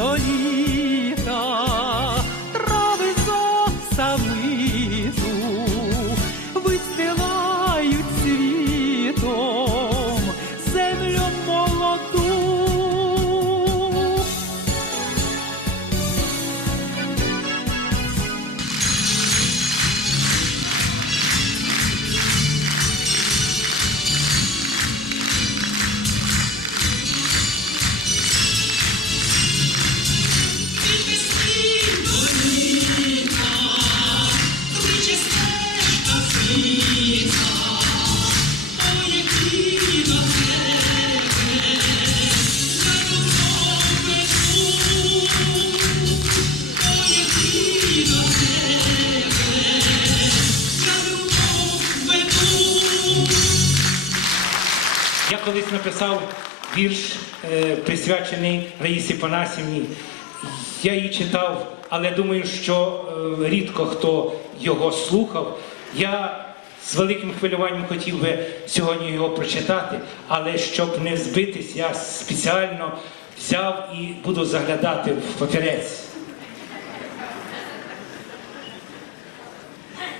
до літа, Я колись написав вірш, е, присвячений Раїсі Панасівні. Я її читав, але думаю, що е, рідко хто його слухав. Я з великим хвилюванням хотів би сьогодні його прочитати, але щоб не збитись, я спеціально взяв і буду заглядати в папірець.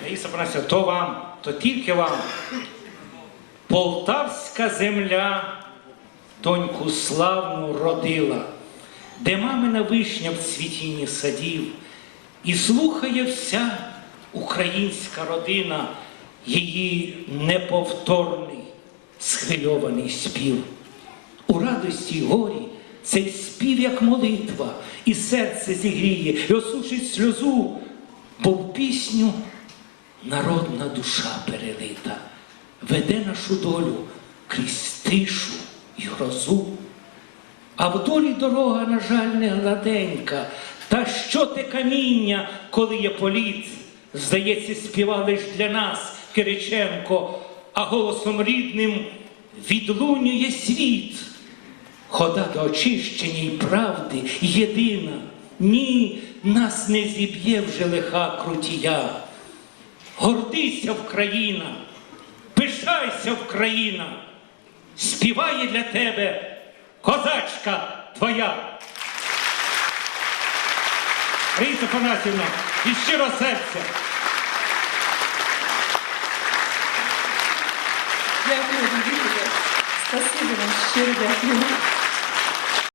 Раїса Панасівна, то вам, то тільки вам. Полтавська земля доньку славну родила, де мамина вишня в цвітінні садів, і слухає вся українська родина її неповторний, схвильований спів. У радості й горі цей спів, як молитва, і серце зігріє, і осушить сльозу, бо в пісню народна душа перелита веде нашу долю крізь тишу і грозу. А в долі дорога, на жаль, не гладенька. Та що те каміння, коли є політ? Здається, співа лиш для нас Кириченко, а голосом рідним відлунює світ. Хода до очищення і правди єдина. Ні, нас не зіб'є вже лиха крутія. Гордися, Україна, пишайся, Україна, співає для тебе козачка твоя. Раїса Панасівна, і щиро серця. Дякую, дякую. Спасибо вам, щиро дякую.